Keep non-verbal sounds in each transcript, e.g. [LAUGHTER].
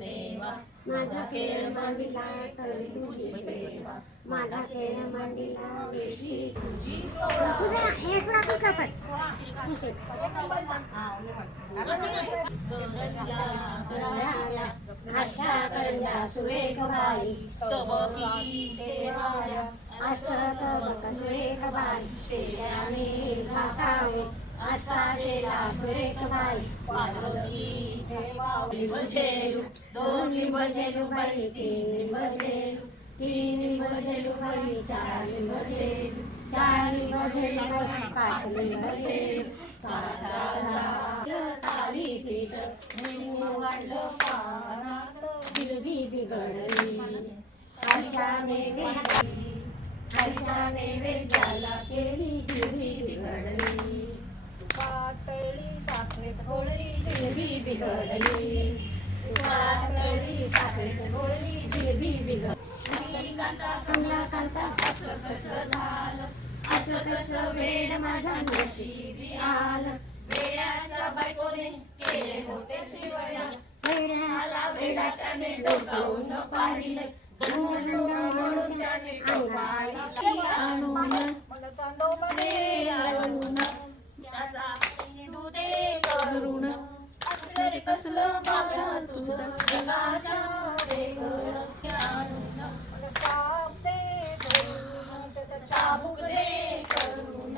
देवा. माझा खेळ मांडीला तरी तुझी सेवा. माझा खेळ मांडीला वेशी तुझी सोळा तुझा एक वेळा तुझा पण आशा करंजा सुरेख बाई. तब की देवाया आशा तब सुरेख बाई. शेल्याने झाकावे. असा सुरेख बाई पार्वती बजेलू बजेलू बाई तीन बजेलू तीन बजेलू बाई चार बजेलू चार बजेलू बाई पाच बजेलू वाढलं हिरवी बिघडली. केली हिरवी बिघडली. बिघडली साखरेत बिघडली कांता कमला कांता असं कसं झालं असं कसं वेड माझ्या नशिबी आलं वेड्याच्या बायकोने केले होते शिवया वेड्याला वेडा त्याने डोकावून पाहिले म्हणून त्याने आणून आणून त्याचा कसलं बाबळा तुझं जगाच्या वेगळं आणून चाबूक दे करून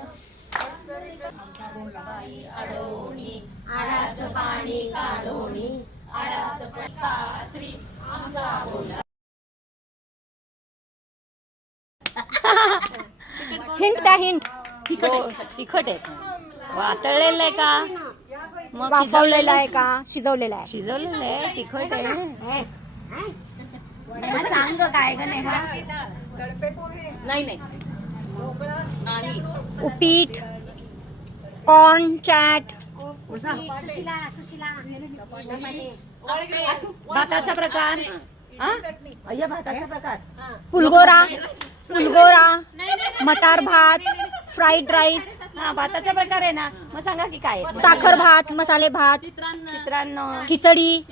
बाई आडोणी आडाचं पाणी काढोणी आडाचं पाणी कात्री आमचा बोला हिंट द्या हिंट. तिखट आहे. वातळलेलं आहे का? मग वाफवलेला आहे का? शिजवलेला आहे. शिजवलेलं आहे तिखट आहे. मला सांग गं काय का नाही. नाही नाही. नाही उपीट कॉर्न चॅट. सुशिला सुशिला. भाताचा प्रकार. हा? अय्या भाताचा प्रकार. पुलगोरा पुलगोरा मटार भात. फ्राईड राईस हा भाताचा प्रकार आहे ना. मग सांगा की काय? साखर भात मसाले भात. चित्रान्न खिचडी.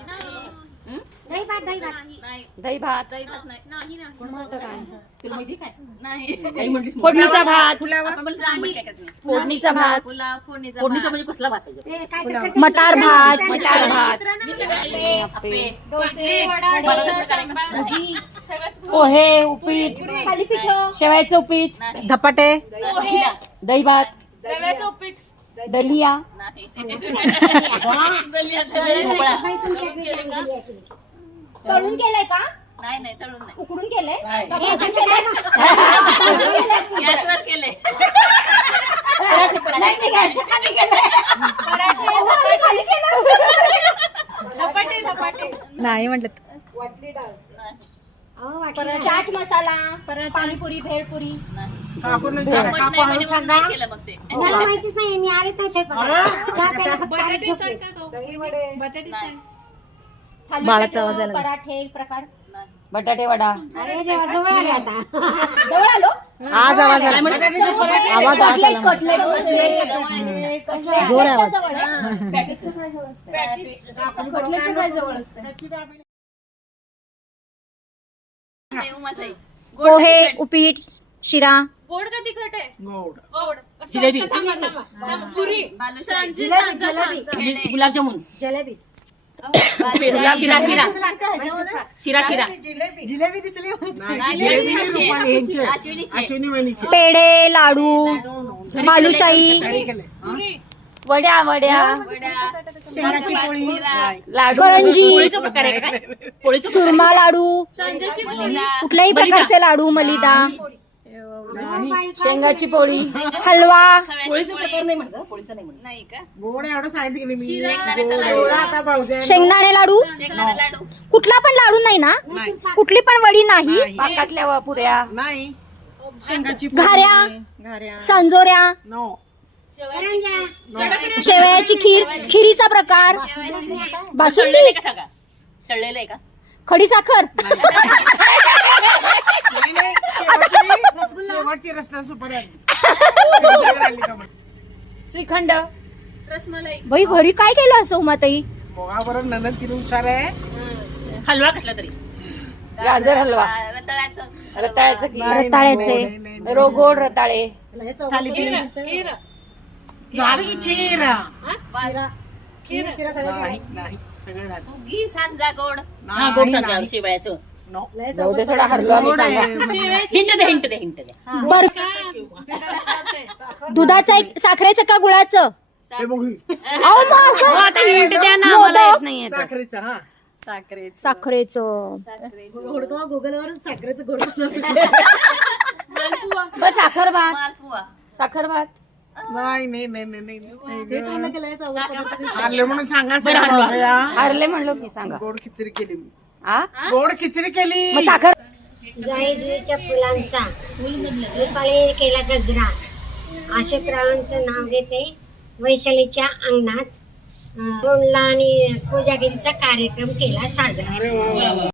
दही भात दही भात दही भात नाही. फोडणीचा भात फोडणीचा फोडणीचा भात फोडणीचा म्हणजे कसला भात ते काय. मटार भात मटार भात. डोसे पोहे उपीट. शेवायचं उपीट. धपाटे. दही भात रव्याचं उपीट. दलिया. नाही. [LAUGHS] की? तळून केलंय का? नाही नाही तळून नाही. उकडून केलंय? हे असं केलंय? ना? गॅसवर केले. धपाटे धपाटे. नाही म्हटलं अहो, वाटलं. चाट मसाला परत पाणीपुरी भेळपुरी. नाही. म्हणजे मग नाही केलं मग ते. मला माहितीच नाही मी आलेच नाही स्वयंपाकाला. चहा प्यायला फक्त आले झोपले. बाळाचा आवाज आला पराठे एक प्रकार. बटाटे वडा. अरे देवा जवळ आले आता. जवळ आलो? आज आवाज आला. आवाज आवाज आला. जोर आहे आवाज पोहे उपीट शिरा. गोड का तिखट आहे? जिलेबी. गुलाबजामुन. जलेबी. शिरा शिरा. शिरा शिरा. पेढे लाडू बालुशाही वड्या वड्या. शेंगाची पोळी. लाडू. करंजी. चुरमा लाडू. कुठल्याही प्रकारचे लाडू मलिदा. शेंगाची पोळी [LAUGHS] हलवा. पोळीचा प्रकार नाही म्हणत पोळीचा नाही म्हणत. नाही का? गोड एवढं सांगितलं मी. आता भाऊजा शेंगदाणे लाडू? शेंगदाणा लाडू. कुठला पण लाडू नाही ना? कुठली पण वडी नाही. पाकातल्या व पुऱ्या. नाही. घाऱ्या. सांजोऱ्या. नो. शेवयाची खीर. खिरीचा प्रकार. बासुंदी. का का? खडी साखर. नाही, नाही, शेवटची [LAUGHS] शेवटची रस्ता सुपर [LAUGHS] श्रीखंड. रसमलाई. बाई घरी काय केलं असं उमाताई? बरोबर नंदन किती हुशार आहे. हलवा कसला तरी. गाजर हलवा. रताळ्याचं. रताळ्याचं खीर. रताळ्याचे. नाही, नाही, नाही. रो गोड रताळे. झाली की खीर. नाही नाही सगळं झालं. तू घी सांजा गोड. नाही, गोड नाही. सांजा शिवायचं. जाऊ दे सोडा हरलो आम्ही गोड आहे. सांगा हिंट दे हिंट दे हिंट दे. बर. दुधाचं एक साखरेचं का गुळाचं? हे बघू. अहो मग असं- आता हिंट द्या ना आम्हाला येत नाही येत. साखरेचा हा. साखरेचं. बस साखर भात. साखर भात. नाही नाही नाही नाही नाही हारले म्हणून सांगा. हारले म्हणलो की सांगा. गोड खिचडी केली मी. आ? गोड खिचडी केली. मग साखर? जाईजुईच्या फुलांचा. रुपाली केला गजरा. आशुकरावांचं नाव घेते. वैशालीच्या अंगणात तोंडला आणि कोजागिरीचा कार्यक्रम केला साजरा.